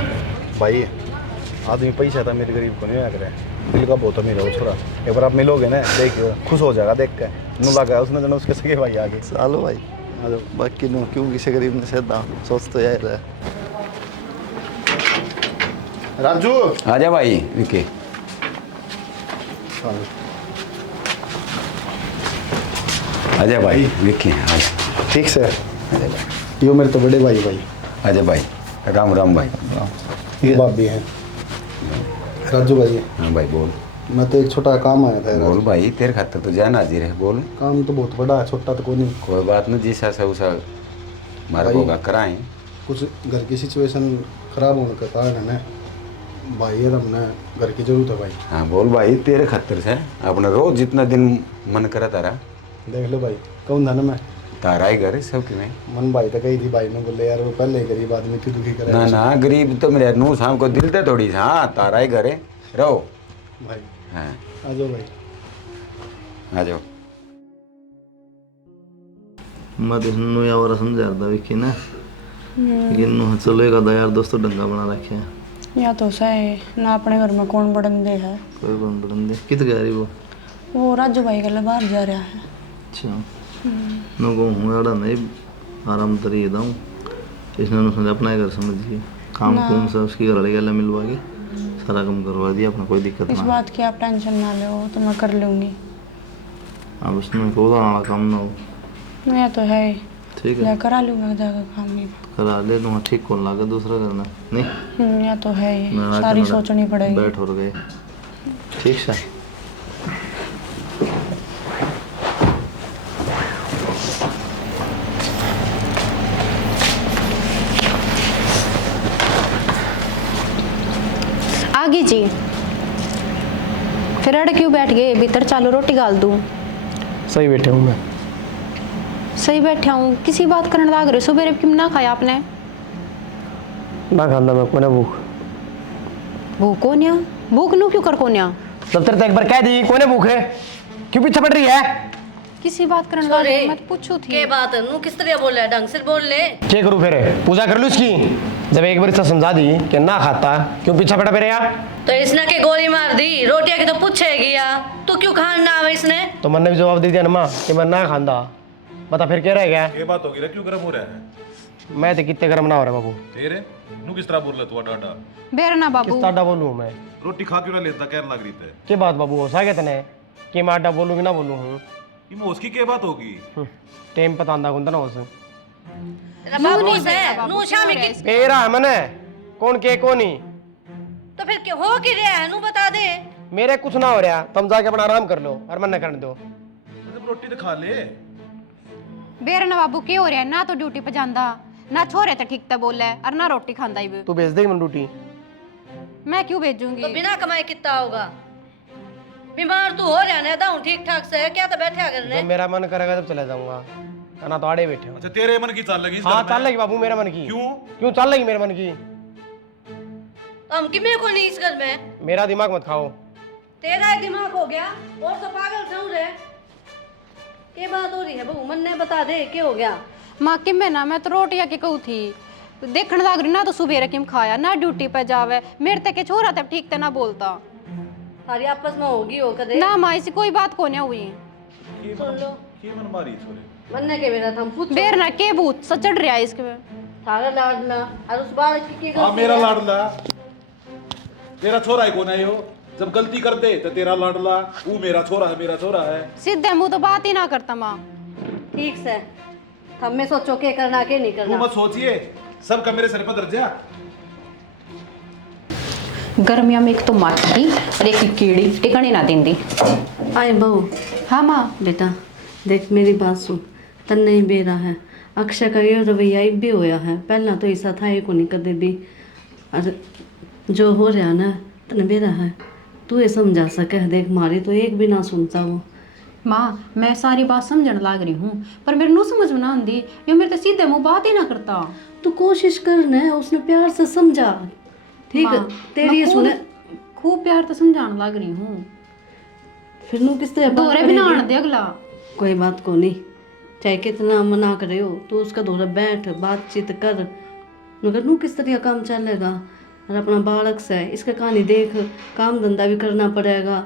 भाई आदमी पैसा था मेरे गरीब को नहीं आकर दिल का बहुत अमीर है वो छोरा। एक बार आप मिलोगे ना, देखियो खुश हो जाएगा देख के। नु लगा उसने जन उसके सगे भाई आगे चलो भाई बाकी नो क्यों किसी गरीब ने सेदा सोच तो यार है। राजू आजा भाई विकी। आजा भाई विकी आजा। ठीक से यो मेरे तो बड़े भाई आजा भाई। राम राम भाई। ये भाभी हैं राजू भाई। हाँ भाई बोल। मैं तो एक छोटा काम आया था। बोल भाई तेरे खातर तो जान हाजिर है। बोल। काम तो बहुत बड़ा है, छोटा तो कोई नहीं। कोई बात नहीं, जिस ऐसा उसा मार भाई, होगा कराएं। कुछ घर की सिचुएशन खराब होने का कारण है ना भाई, यार हमने घर की जरूरत है भाई। हाँ बोल भाई, तेरे खातर से अपना रोज जितना दिन मन करा तारा देख लो भाई, कौन धन में तारा ही घर है सब की। मन भाई तो कही थी भाई ने बोले यार वो पहले ही गरीब आदमी क्यों दुखी करे। ना ना गरीब तो मेरे नू शाम को दिल दे थोड़ी। हाँ तारा ही घर है रहो भाई। हाँ आ जाओ भाई। आ जाओ। मैं तो नु या और समझा रहा विकी ना, लेकिन नु चलो एक आधा यार दोस्तों डंगा बना रखे हैं। या तो सही ना, अपने घर में कौन बड़ंदे है। कोई कौन बंदे कित गया रे वो राजू भाई के लिए बाहर जा रहा है। अच्छा नो को हूँ यार नहीं आराम तरी दाऊँ इसने उसने अपना घर समझिए काम कौन सा उसकी घर वाले मिलवा के सारा काम करवा दिया अपना, कोई दिक्कत इस ना। बात की आप टेंशन ना लो, तो मैं कर लूँगी। अब उसमें को वाला काम ना हो। मैं तो है ही। ठीक है मैं करा लूँगा जाकर काम ही। करा ले दूँगा, ठीक कौन लागे दूसरा करना नहीं। या तो है ही, मैं सारी आके सोचनी पड़ेगी। बैठ हो गए ठीक से। आगे जी फिर अड़ क्यों बैठ गए भीतर? चालू रोटी गाल दूं। सही बैठे हूँ मैं। सही बैठा हूँ, किसी बात करने लग रहे। सुबह क्यों ना खाया आपने? ना खाना मैं कोने भूख। भूख कोन्या? भूख नू क्यों कर कोन्या? जब तेरे तो एक बार कह दी कोने भूख है, क्यों पीछे पड़ रही है? किसी बात करने लग रहे, मैं तो पूछू थी। के बात है नू किस तरह बोल रहा है, ढंग से बोल ले। क्या करूँ फिर? पूजा कर लूँ इसकी? जब एक बार इससे समझा दी कि ना खाता, क्यों पीछे पड़ा मेरे यार? तो इसने के गोली मार दी, रोटियां की तो पूछेगी या तू क्यों खाना आवे इसने? तो मैंने भी जवाब दे दिया ना माँ कि मैं ना खांदा। बता फिर क्या रह गया? ये बात होगी रे, क्यों गर्म हो रहा है? मैं तो कितने गर्म ना हो रहा बाबू। तेरे नू किस तरह बोल रहा तू डाटा? बेर ना बाबू। किस टाटा बोलूँ मैं? रोटी खा क्यों ना लेता, कहने लग रही थे। क्या बात बाबू, हो सा तने कि मैं आटा बोलूँ कि ना बोलूँ हूँ? ये उसकी क्या बात होगी? टाइम पता आंदा गुंदा ना हो से। बाबू से नू शामी की बेरा है मने कौन के कौन ही? तो फिर क्या हो कि रहा है नू बता दे। मेरे कुछ ना हो रहा, तुम जाके अपना आराम कर लो और मन न करने दो। रोटी तो खा ले। बेर ना बाबू क्या हो रहा है? ना तो ड्यूटी पे जांदा, ना छोरे तो ठीक तो बोले और ना रोटी खांदा ही। तू भेज देगी मन ड्यूटी? मैं क्यों भेजूंगी? तो बिना कमाए कितना होगा? बीमार तू हो रहा है दाऊं ठीक ठाक से क्या तो बैठा करने। जब मेरा मन करेगा जब चले जाऊंगा, ना तो आड़े बैठे हो। अच्छा तेरे मन की चाल लगी इस हाँ घर में? चल लगी बाबू मेरे मन की। क्यों? क्यों चल लगी मेरे मन की? तो हम किमें को नहीं इस घर में? मेरा दिमाग मत खाओ। तेरा ही दिमाग हो गया और तो पागल समझ रहे। क्या बात हो रही है बहू, मन ने बता दे क्या हो गया? माँ कि मैं तो रोटियां की कहू थी देखने लग रही ना, तो सुबह किम खाया ना ड्यूटी पे जावे। मेरे तक के छोरा तब ठीक ते ना बोलता। सारी आपस में होगी हो कदे ना माँ ऐसी कोई बात को नहीं हुई। सुन लो की मन मारी छोरे। मन ने के मेरा था पूछ बेर ना के भूत सचड़ रहा है इसके। सारा लाडला और उस बालक की हाँ मेरा लाडला, तेरा छोरा ही कौन है यो? जब गलती कर दे तो तेरा लाडला, वो मेरा छोरा है, मेरा छोरा है। सीधे मुंह तो बात ही ना करता माँ। ठीक से हम में सोचो के करना के नहीं तू करना। मत सोचिए, सब का मेरे सर पर दर्जा। गर्मियों में एक तो मक्खी और एक कीड़ी टिकने ना देंदी। आए बहू। हाँ माँ। बेटा देख मेरी बात सुन, तन नहीं बेरा है। अक्षय का ये रवैया भी होया है, पहला तो ऐसा था को नहीं कदे भी। और जो हो रहा ना तन बेरा है, तू ये समझा सके। देख मारी तो एक भी ना सुनता वो। माँ मैं सारी बात समझने लग रही हूँ, पर मेरे नु समझ में ना आंदी। यो मेरे तो सीधे मुंह बात ही ना करता। तू कोशिश करना है, उसने प्यार से समझा। ठीक है तेरी ये सुने। खूब प्यार तो समझाने लग रही हूँ। फिर नू किस तरह दोरे भी ना आने दे अगला। कोई बात को नहीं, चाहे कितना मना करे हो तो उसका दौरा बैठ बातचीत कर, मगर नू किस तरह काम चलेगा। और अपना बालक से है, इसका कहानी देख, काम धंधा भी करना पड़ेगा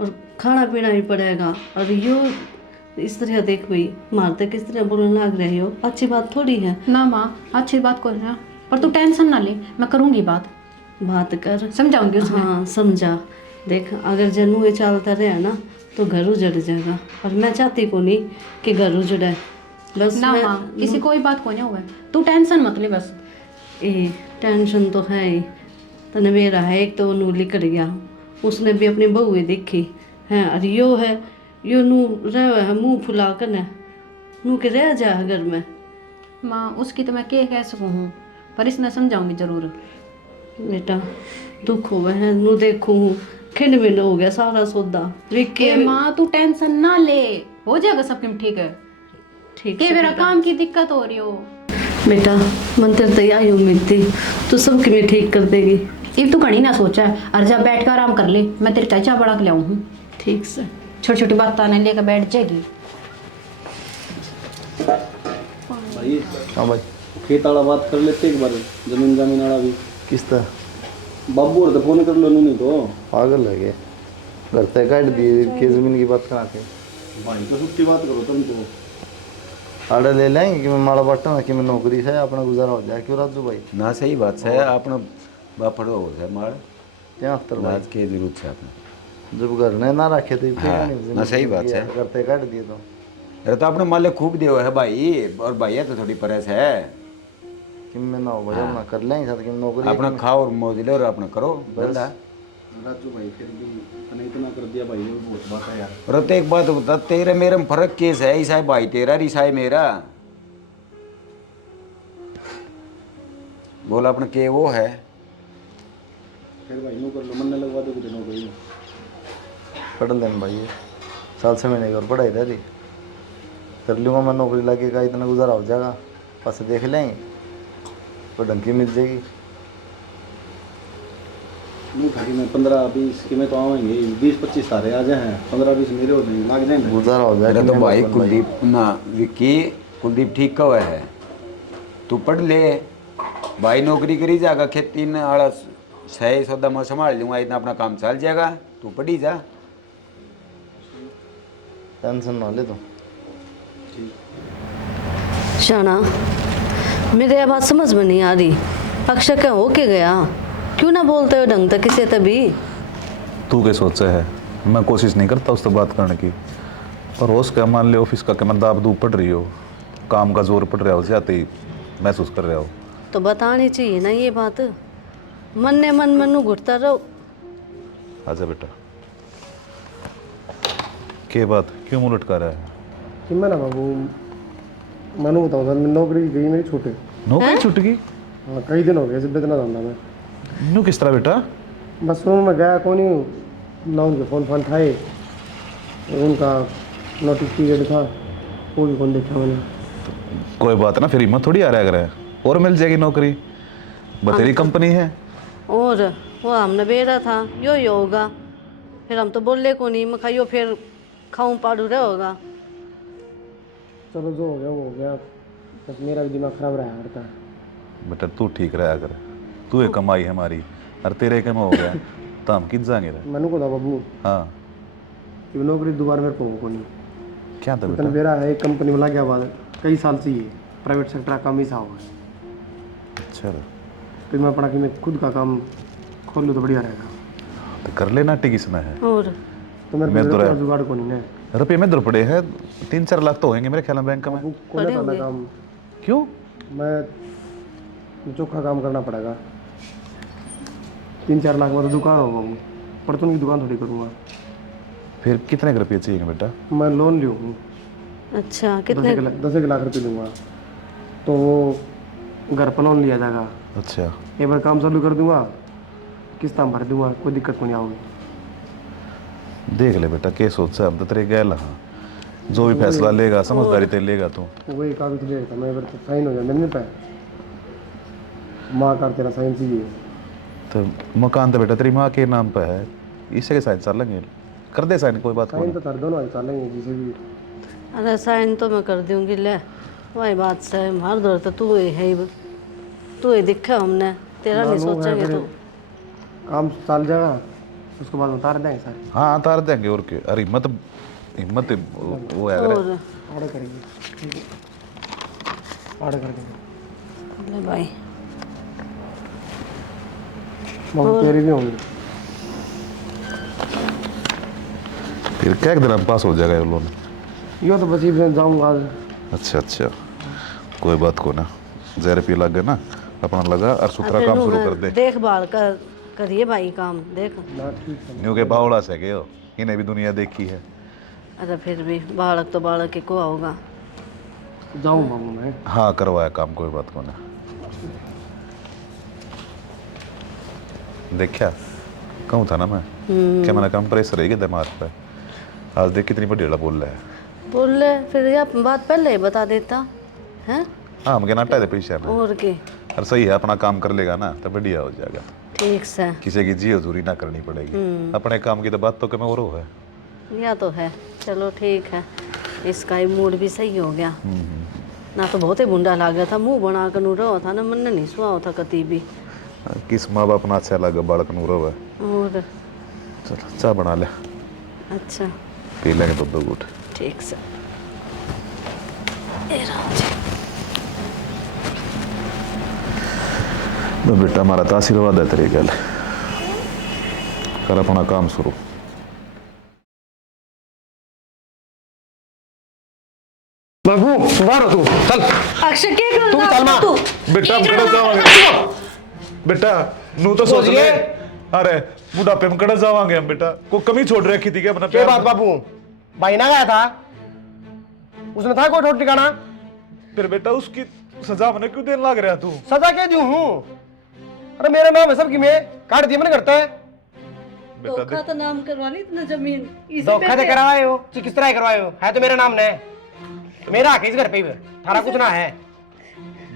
और खाना पीना भी पड़ेगा। और यो इस तरह देख भाई मारते किस तरह बोलने लग रहे हो, अच्छी बात थोड़ी है। ना माँ अच्छी बात कोई ना, पर तू टेंशन ना ले, मैं करूँगी बात कर, समझाऊंगी उसमें। हाँ समझा। देख अगर जनू ये चलता रहे ना तो घर उजड़ जाएगा, और मैं चाहती को नहीं कि घर उजड़े। बस ना मैं माँ किसी कोई बात को नहीं हुआ, तू टेंशन मत ले बस। ए टेंशन तो है ही, तने मेरा है एक तो नू लिकड़ गया, उसने भी अपनी बहू ही देखी है। और यो है यो नू रह है मुँह फुला कर नू के रह जा घर में। माँ उसकी तो मैं क्या कह सकूँ हूँ, पर इसने समझाऊंगी जरूर। बेटा दुख हुआ है नू देखू हूँ, खिंड मिंड हो गया सारा सौदा ए माँ तू टेंशन ना ले, हो जाएगा सब कुछ ठीक है। ठीक के है मेरा बेटा। काम की दिक्कत हो रही हो बेटा मन तेरे तो यही उम्मीद थी, तू सबकी में ठीक कर देगी। इब तू घड़ी ना सोचा है, और जब बैठ कर आराम कर ले, मैं तेरी चाय बड़ा के लाऊं हूँ। ठीक से छोटी छोटी बात आने लेकर बैठ जाएगी। हाँ भाई खेत वाला बात कर लेते एक बार, जमीन जमीन वाला भी। किस तरह बाबू और तो फोन कर लो नहीं तो पागल लगे, घर तय काट दिए के जमीन की बात करा के। भाई तो छुट्टी बात करो तुम तो। आर्डर ले लेंगे कि मैं माड़ा बाटा ना कि मैं नौकरी से अपना गुजारा हो जाए। क्यों राजू भाई ना सही बात है, अपना बापड़ो हो जाए मार क्या अख्तर भाई, लाज के जरूरत है अपने। जब घर ने ना रखे तो हाँ, ना सही बात है। घर तय काट दिए तो अरे तो अपने माले खूब दियो है भाई, और भाई है तो थोड़ी परेश है। कि मैं ना हो भाई अपना कर लेंगे साथ कि नौकरी अपना खाओ और मौज लो और अपना करो धंधा। राजू भाई फिर भी इतना इतना कर दिया भाई ने, भी बहुत बात है यार। और तो एक बात बता, तेरे मेरे में फर्क केस है, ईसा भाई तेरा ईसा है मेरा। बोला अपने के वो है फिर भाई नो कर लो, मन लगवा दो कुछ नौकरी में। पढ़ लेना भाई ये साल से महीने की और पढ़ाई रही कर लूँगा मैं, नौकरी लगेगा इतना गुजारा हो जाएगा, बस देख लेंगे तो ढंग की मिल जाएगी। नहीं था कि मैं 15-20 के में तो आवेंगे, 20-25 सारे आ जाए, 15-20 मेरे हो जाएंगे, लाग जाएंगे। गुजारा हो अरे जाएगा तो भाई कुलदीप ना विक्की, कुलदीप ठीक कहा है, तू पढ़ ले भाई, नौकरी करी जाएगा, खेती न आड़ा सही सौदा मैं संभाल लूँगा, इतना अपना काम चल जाएगा, तू पढ़ी जा। टेंशन ना ले तो। शाना मेरे ये बात समझ में नहीं आ रही, अक्षय क्या हो के गया, क्यों ना बोलते हो ढंग तक किसे तभी। तू क्या सोचा है, मैं कोशिश नहीं करता उससे बात करने की, पर हो उसका मान ले ऑफिस का मैं दाब दूब पड़ रही हो, काम का जोर पड़ रहा हो, जाते ही महसूस कर रहा हो तो बतानी चाहिए ना ये बात, मन ने मन मनु घुटता रहो। आजा बेटा, के बात क्यों मुंह लटका रहा है? कि मैं ना बाबू मानू बताऊँ सर, मैं नौकरी गई मेरी छूटे। नौकरी छूट गई? हाँ कई दिन हो गए सिर्फ इतना धंधा में। न्यू किस तरह बेटा? बस रूम में गया कौन ही ना, उनके फ़ोन ठाए, उनका नोटिस पीरियड था वो भी कौन देखा मैंने। कोई बात ना, फिर हिम्मत थोड़ी आ रहा है, और मिल जाएगी नौकरी, बतेरी कंपनी है। और वो हमने बेरा था यो होगा, फिर हम तो बोले को नहीं, मैं खाइयो फिर खाऊं पाड़ू रहे होगा। चलो जो हो गया वो हो गया, बस मेरा भी दिमाग खराब रहा करता है। बेटा तू ठीक रहा कर, तू एक कमाई हमारी और तेरे कम हो गया तो हम किन जाएंगे रे? मैंने को था बाबू हाँ कि नौकरी दोबारा मेरे को हो नहीं। क्या था इतना बेटा? मेरा है एक कंपनी में लग गया बाद कई साल से, ये प्राइवेट सेक्टर का काम ही सा हुआ है, अच्छा तो मैं अपना कि मैं खुद का काम खोल लूँ तो बढ़िया रहेगा। तो कर लेना, टिक इसमें है। और तो मेरे मैं तो को रहा- जुगाड़ को नहीं ना रुपये में दर पड़े हैं, 3-4 लाख तो होंगे मेरे ख्याल में बैंक में। बाबू खोले वाला काम, क्यों? मैं चोखा काम करना पड़ेगा। 3-4 लाख में तो दुकान हो बाबू, परचून की दुकान थोड़ी करूँगा। फिर कितने रुपये चाहिए बेटा? मैं लोन लियो हूँ, अच्छा कितने? 10 लाख रुपये दूंगा, तो वो घर पर लोन लिया जाएगा। अच्छा एक बार काम चालू कर दूंगा, किस्तां भर दूंगा, कोई दिक्कत को नहीं आओगी। देख ले बेटा, क्या सोचा अब तो तेरे गैल, हाँ जो भी फैसला लेगा समझदारी ते लेगा तू। वही कागज ले था मैं, तो साइन हो जाए मेरे पे, माँ का तेरा साइन चाहिए। तो मकान तो बेटा तेरी माँ के नाम पे है, इससे के साइन चल लेंगे, कर दे साइन, कोई बात साइन नहीं। तो तार दोनों चलेंगे जिसे भी। अरे साइन तो मैं कर दूंगी ले, वही बात से हमार दौर तो तू ही है, तू ही दिखा हमने, तेरा नहीं सोचेंगे तो काम चल जाएगा, उसके बाद उतार देंगे सारे। हाँ उतार देंगे और क्या। अरे हिम्मत हिम्मत वो है अगर और ऑर्डर करेंगे, ऑर्डर कर देंगे। ले भाई बहुत तेरी भी होंगी। फिर क्या एक दिन हम पास हो जाएगा ये लोन। यो तो बस ही जाऊँगा आज। अच्छा अच्छा, कोई बात को ना, जहर पी लग गए ना अपना लगा और सुथरा काम शुरू कर दे। देखभाल कर करिए भाई काम देख। ना ठीक है। न्यू के बावड़ा से गए हो, इन्हें भी दुनिया देखी है। अरे फिर भी बालक तो बालक ही को होगा। जाऊँ बाबू मैं। हाँ करवाया काम, कोई बात को ना। देखा कहूँ था ना मैं क्या मैंने कम प्रेशर रहेगी दिमाग पे। आज देख कितनी बड़ी बोल रहा है। बोल ले फिर, ये बात पहले ही बता देता है। हाँ हम क्या नाटा दे पैसे में। और के और सही है, अपना काम कर लेगा ना तो बढ़िया हो जाएगा। ठीक से किसी की जी हजूरी ना करनी पड़ेगी। अपने काम की तो बात तो कम और है। या तो है, चलो ठीक है। इसका ही मूड भी सही हो गया ना, तो बहुत ही बुंडा लग गया था, मुंह बना कर नू रहा था ना, मन नहीं सुहा था कती भी। किस माँ बाप ना अच्छा लगे बालक नूर है। और चलो चाय बना ले, अच्छा पी लेंगे तो दो घूट। ठीक से। तो बेटा हमारा तो आशीर्वाद है तेरी गल, कर अपना काम शुरू। बाबू बाहर हो तू, चल अक्षय क्या कर तू रहा चल मां। तू? बेटा हम कड़े जावांगे, बेटा नू तो सोच ले। अरे बुढ़ापे में कड़े जावांगे हम बेटा, कोई कमी छोड़ रखी थी क्या अपना क्या बात बाबू, भाई ना गया था, उसने था कोई ठोट ठिकाना? फिर बेटा उसकी सजा मैंने क्यों देने लग रहा तू? सजा क्या दूं हूँ? अरे मेरा नाम है सबकी में काट दिया मैंने करता है। बेटा धोखा तो नाम करवा ली इतना जमीन इसी धोखा पे से करवाए हो, किस तरह करवाए हो? है तो मेरा नाम ने, मेरा हक है इस घर पे, थारा कुछ ना है।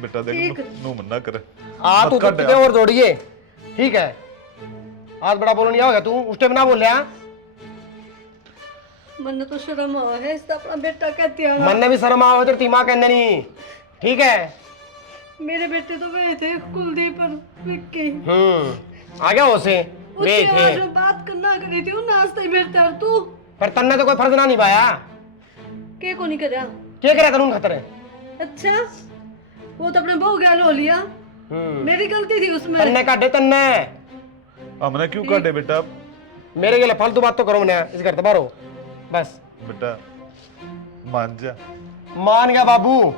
बेटा देख नू मना कर। आ तू मत कितने और जोड़िए, ठीक है? आज बड़ा बोलो नहीं हो गया तू, उस टाइम ना बोल रहा। मन तो शर्म आ है, इसका अपना बेटा कहती है। मन ने भी शर्म आओ तेरी मां कहने नहीं, ठीक है? मेरे बेटे तो गए थे कुलदीप और विक्की, आ गया उसे वे उसकी थे, आज मैं बात करना करी थी, वो नाश्ते ही मेरे और तू पर तन्ने तो कोई फर्ज ना निभाया। के को नहीं करया? क्या करे तनु खतर है? अच्छा वो तो अपने बहू गया लो लिया, मेरी गलती थी उसमें। तन्ने काटे तन्ने, हमने क्यों काटे बेटा? मेरे के लिए फालतू बात तो करो मने, इस घर तो बाहर हो बस। बेटा मान जा। मान गया बाबू,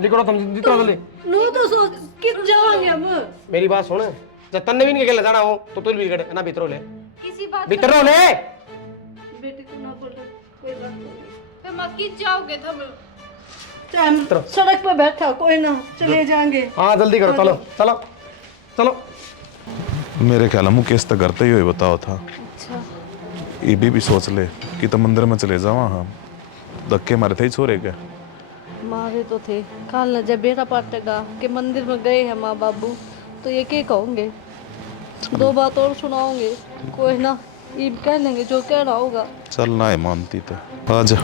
लिखो तुम जितना जल्दी। नो तो सोच किस जाएंगे हम। मेरी बात सुन, जब तन्ने भी नहीं के जाना हो तो तू भी गड़े ना भीतर ले, किसी बात भीतर ले। बेटे को ना बोलो कोई बात नहीं, पे मत गिर जाओगे तुम। चाहे सड़क पर बैठा कोई ना, चले जाएंगे। हाँ जल्दी करो, चलो चलो चलो। मेरे ख्याल में मुकेश तो करते ही बताओ था। अच्छा ये भी सोच ले कि तो मंदिर में चले जावा, हम धक्के मारे थे छोरे के। मारे तो थे, कल जब बेटा पाटेगा कि मंदिर में गए हैं माँ बाबू, तो ये क्या कहोगे? दो बात और सुनाओगे, कोई ना ये कह लेंगे जो कह रहा होगा। चल ना है मानती तो आजा।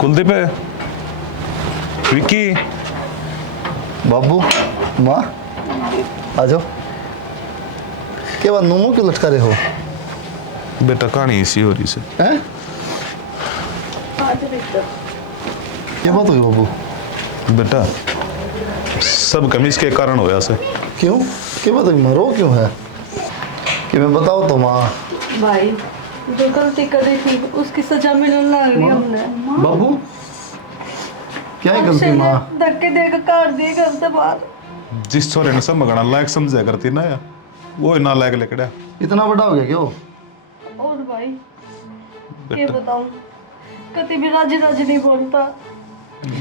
कुलदीप है, विक्की, बाबू माँ आ जाओ। क्या बात नूमू क्यों लटका रहे हो? बेटा कहानी इसी हो रही से। हैं? क्या बात हुई बाबू? बेटा सब कमीज के कारण होया से। क्यों? क्या बात हुई? मरो क्यों है कि मैं बताओ तो माँ। भाई जो गलती करी थी उसकी सजा मिलने लग रही हमने। बाबू क्या है गलती माँ? धक्के देकर काट दिए घर से बाहर। जिस छोरे ने सब मगना लायक समझा करती ना या वो ना लायक लेकड़ा। इतना बड़ा हो गया क्यों? और भाई क्या बताऊं, कभी भी राजी राजी नहीं बोलता।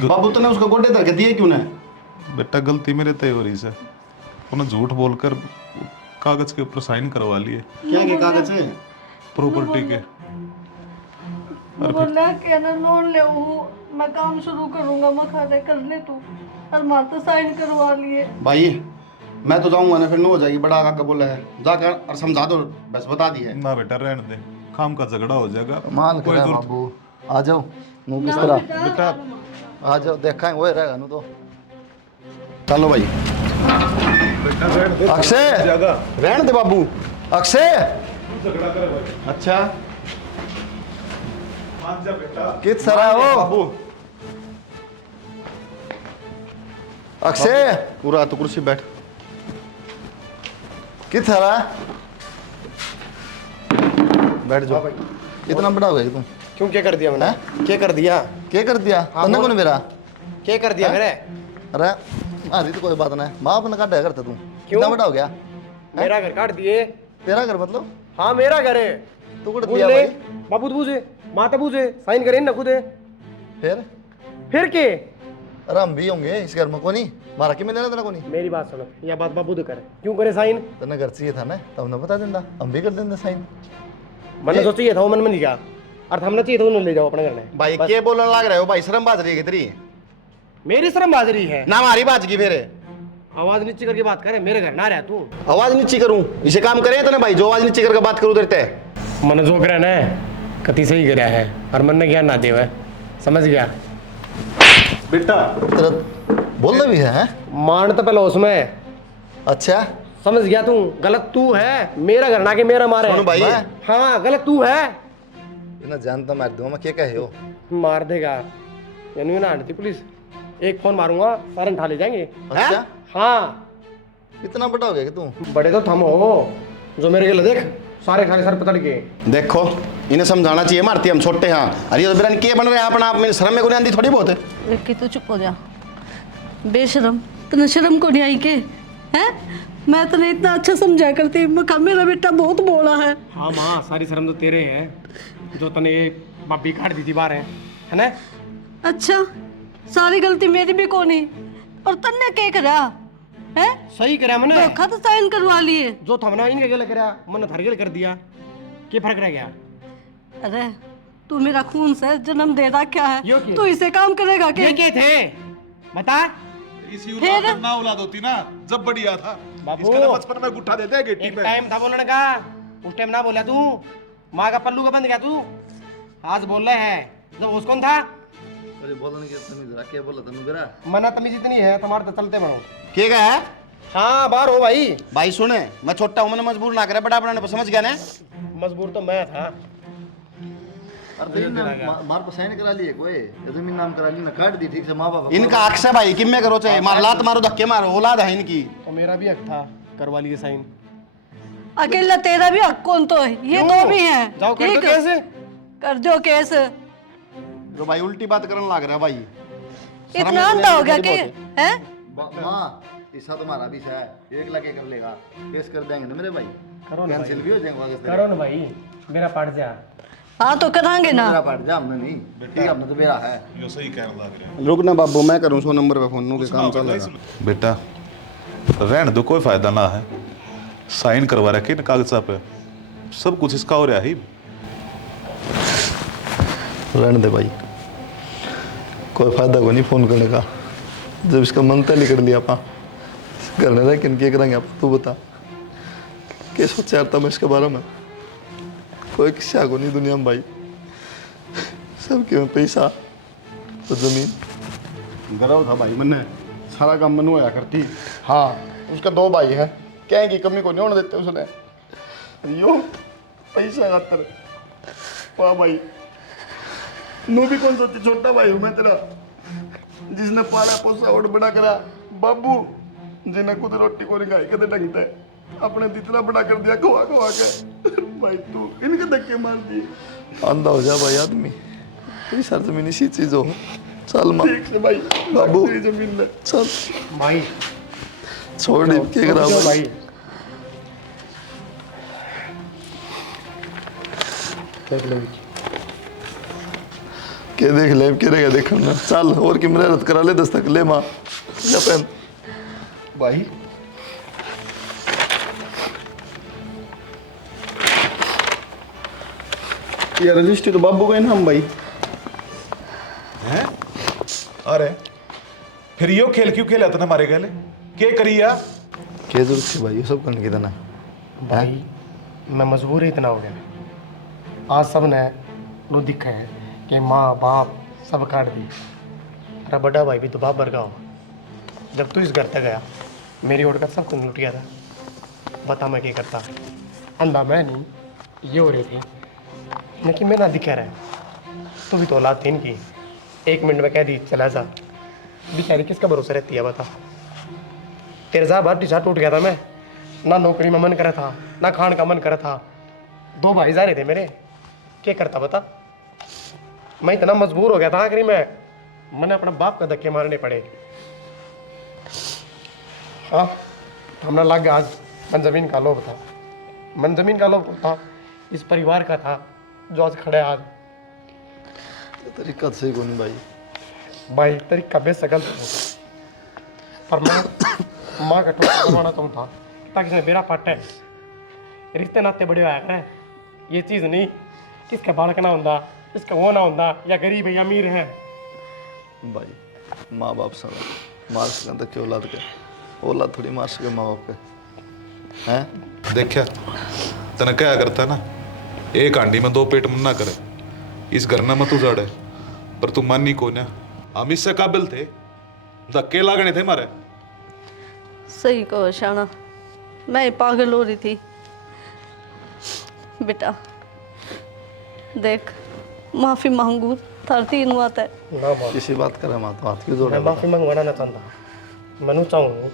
बाबू तूने उसको गोडे धक्के दिए क्यों ने? बेटा गलती मेरे तय हो रही से, उन्हें झूठ बोलकर कागज के ऊपर साइन करवा लिए। क्या के कागज है? प्रॉपर्टी के। बोला कि ना लोन ले वो मैं काम शुरू करूंगा, मैं खाते कर ले तू, और मार तो साइन करवा लिए। भाई मैं तो जाऊंगा ना, फिर नो हो जाएगी। बड़ा काका बोला है जाकर और समझा दो, बस बता दिया है। ना बेटा रहने दे, खाम का झगड़ा हो जाएगा। माल कोई करा दूर- बाबू आ जाओ नु किस तरह बेटा आ जाओ देखेंगे वो रहेगा नु तो चलो भाई बेटा रहने दे, अक्षय जाएगा। रहने दे बाबू अक्षय झगड़ा करे भाई, अच्छा मान जा बेटा। किस तरह हो बाबू अक्षय पूरा तो कुर्सी बैठ। किस तरह बैठ जाओ इतना बड़ा हो गया तुम क्यों क्या कर दिया मैंने? क्या कर दिया? क्या कर दिया तन्ने कौन मेरा क्या कर दिया मेरे? अरे अरे तो कोई बात नहीं माँ अपने काटा करता तू क्यों? कितना बड़ा हो गया मेरा घर काट दिए। तेरा घर मतलब हाँ मेरा घर है। तू कुछ बूझ दिया ले भाई बाबू तो बूझे माता बूझे साइन करे ना खुदे फिर के। अरे हम भी होंगे इस घर में कोनी मारा कि मैंने तेरा कोनी मेरी बात सुनो यह बात बाबू तो करे क्यों करे साइन? तन्ने घर चाहिए था ना तो हमने बता देंदा हम भी कर देंगे साइन मैंने सोचा ये था मन में नहीं गया और हमने चाहिए था उन्हें ले जाओ अपने घर में। भाई के बोलने लग रहे हो भाई, शर्म बाज रही है तेरी मेरी शर्म बाजरी है ना, हमारी बाज की फिर आवाज नीचे करके बात करे मेरे घर ना रहा तू। आवाज नीची करूं इसे काम करे तो ना भाई, जो आवाज नीची करके बात करूं देते मन जो करे ना कति सही कराया है और मन ने ज्ञान ना दे है समझ गया बेटा तेरा बोलना भी है हैं? मान तो पहले उसमें अच्छा समझ गया तू गलत तू है मेरा घर ना के मेरा मारे सुन भाई। हाँ गलत तू है इतना जानता मार दूंगा मैं क्या कहे हो मार देगा यानी ना हटती पुलिस एक फोन मारूंगा सारन ठा ले जाएंगे। अच्छा हाँ इतना बड़ा हो गया कि तू बड़े तो थम हो जो मेरे के देख सारे खाली सर पकड़ के देखो इन्हें समझाना चाहिए, मारती हम छोटे हाँ अरे ये तो बिरान के बन रहे हैं अपना आप, मेरे शर्म में को नहीं आती थोड़ी बहुत है। एक तू चुप हो जा बेशरम तने शर्म को नहीं आई के हैं? मैं तने इतना अच्छा समझा करती मखा मेरा बेटा बहुत बोला है। हाँ माँ सारी शर्म तो तेरे हैं जो तने ये बाबी काट दी थी बाहर है ना। अच्छा सारी गलती मेरी भी कोनी और तन्ने क्या करा है? सही करा मैंने धोखा तो साइन करवा लिए। जो थमना इनके गले करा मैंने थारे गले कर दिया क्या फर्क रह गया? अरे तू मेरा खून से जन्म दे रखा यो है क्या? तू इसे काम करेगा ये क्या? क्या थे बता इसी फिर? औलाद ना औलाद होती ना जब बढ़िया था। बाबू। इसका तो बचपन में गुट्ठा देते हैं गिट्टी एक पे। टाइम था बोलने का उस टाइम ना बोला तू माँ का पल्लू का बंद गया तू आज बोल रहे है जब उस कौन था अरे बोलने के तमीज रख के बोला तन्नू मेरा मना तमीज इतनी है तुम्हारे तो चलते बनो। के गया है हाँ बाहर हो भाई भाई सुने मैं छोटा हूं, मैंने मजबूर ना करे बड़ा बनाने पर, समझ गया ना। मजबूर तो मैं था। अरे तो इनने मार पर साइन करा लिए कोई जमीन नाम करा ली ना काट दी ठीक से माँ बाप इनका अक्स है भाई, किम में करो चाहे मार लात मारो धक्के मारो, औलाद है इनकी। तो मेरा भी हक था करवा लिए साइन। अकेला तेरा भी हक कौन तो है ये क्यों? दो भी हैं जाओ कर दो ठीक है? कैसे कर दो केस। जो भाई उल्टी बात करने लग रहा है भाई। इतना अंधा हो गया कि है? माँ ऐसा तुम्हारा भी है 1 लाख कर लेगा केस कर देंगे ना मेरे भाई करो ना कैंसिल भी हो जाएगा आगे से करो ना भाई मेरा पाट जा। हाँ तो करांगे ना। मेरा पाट जा हमने नहीं ठीक हमने तो मेरा है यो सही कहने लग रहे हैं। रुक ना बाबू मैं करूँ 100 नंबर पे फोन के काम चल रहा है। बेटा रहने दो कोई फायदा ना है, साइन करवा रखे ना कागजा पे, सब कुछ इसका हो रहा है। रहने दे भाई कोई फायदा को नहीं फोन करने का, जब इसका मन तय कर लिया अपा घर में रह किन करेंगे आप तू बता क्या सोचा था मैं इसके बारे में? कोई किस्सा को नहीं दुनिया में भाई, सब के में पैसा तो जमीन। गर्व था भाई मैंने, सारा काम मनु होया करती। हाँ उसका 2 भाई हैं, क्या की कमी को नहीं होने देते उसने, यो पैसा खातर। वाह भाई नू भी कौन सोची छोटा भाई हूँ मैं तेरा, जिसने पाला पोसा और बड़ा करा बाबू, जिन्हें खुद रोटी को नहीं खाई कदे ढंगता है, अपने इतना बड़ा कर दिया खवा खवा के। भाई तू इनके धक्के मार दिए। अंधा हो जा भाई आदमी, पैसा जमीन इसी चीज हो। चल माँ ठीक से भाई बाबू जमीन में चल भाई छोड़ दे क्या करा जाओ भाई भाई देख लो के देख ले के रहेगा देखना चल और की मेहनत करा ले दस्तक ले माँ जा पहन भाई ये रजिस्ट्री तो बाबू का ही नाम भाई हैं? अरे फिर यो खेल क्यों खेला था हमारे गले के करिया? क्या जरूरत थी भाई ये सब करने की था ना भाई मैं मजबूर ही इतना हो गया आज सब ने रो दिखा है कि माँ बाप सब काट दी। अरे बड़ा भाई भी तो बाप भर का हो। जब तू इस घर तक गया मेरी ओर का सब कुछ लुट गया था। बता मैं क्या करता? अंधा मैं नहीं, ये हो रही थी लेकिन मैं ना दिखा रहा। तू भी तो औलाद थी इनकी, 1 मिनट में कह दी चला जा। बेचारी किसका भरोसा रहती है बता? तेरे साथ बाटी साथ टूट गया था मैं, ना नौकरी में मन करा था ना खान का मन करा था। 2 भाई जा रहे थे मेरे, क्या करता बता? मैं इतना मजबूर हो गया था आखिरी में मैंने अपना बाप का धक्के मारने पड़े। हाँ हमने लग गया आज मन जमीन का लोभ था। मन जमीन का लोभ था इस परिवार का था जो आज खड़े आज। तरीका सही कौन भाई? भाई तरीका बेसकल पर मैं माँ का ठोकर करवाना चाहता ताकि इसने मेरा पट है। रिश्ते नाते बड़े आया है ये चीज़ नहीं किसका बालक ना होता, इसका वो ना होता या गरीब है या अमीर है। भाई माँ बाप सब मार सकें तो क्यों औलाद के? औलाद थोड़ी मार सके माँ बाप के हैं? देखा तने क्या करता ना, एक हांडी में 2 पेट मुन्ना करे। इस घर में मत उजाड़े, पर तू मानी को ना, हम इससे काबिल थे, धक्के लागने थे मारे। सही कहो शाना, मैं पागल हो रही थी। बेटा देख, माफ़ी मांगू थार 3 बात है। ना माँ किसी बात करे माँ तो हाथ क्यों जोड़े? मैं माफ़ी मंगवाना ना चाहता। मैं चाहूँ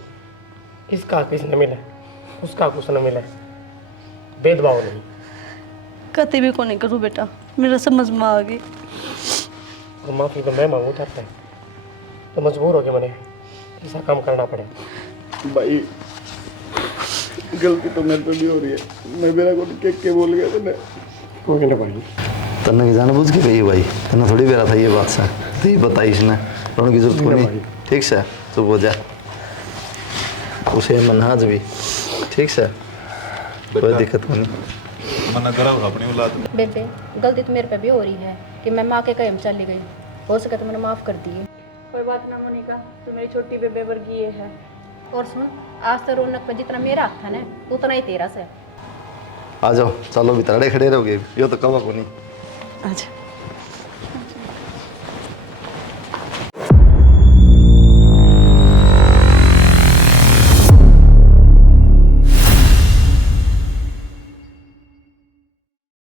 इसका किस न मिले उसका कुछ न मिले, भेदभाव नहीं। कति भी को नहीं करूँ बेटा, मेरा समझ में आ गई। और माफ़ी तो मैं मांगू चाहता है तो मजबूर हो गया मैंने ऐसा काम करना पड़े। भाई गलती तो मेरे पे भी हो रही है। मैं मेरा को के बोल गया तूने। कोई ना भाई, तन्ने की जानबूझ के गई भाई, तन्ने थोड़ी बेरा था ये बात से। तो ये बताई इसने, रोने की जरूरत को नहीं। ठीक से चुप हो जा, उसे मनहाज भी ठीक से, कोई दिक्कत नहीं। मना करा अपनी औलाद में। बेबे गलती तो मेरे पे भी हो रही है कि मैं माँ के कदम चली गई। हो सके तो मैंने माफ़ कर दिए। कोई बात ना मोनिका, तू मेरी छोटी बेबे वर्गी है। और सुन, आज तो रौनक पे जितना मेरा हक था ना उतना ही तेरा से। आ जाओ, चलो भी तड़े खड़े रहोगे, यो तो कवा को नहीं। अच्छा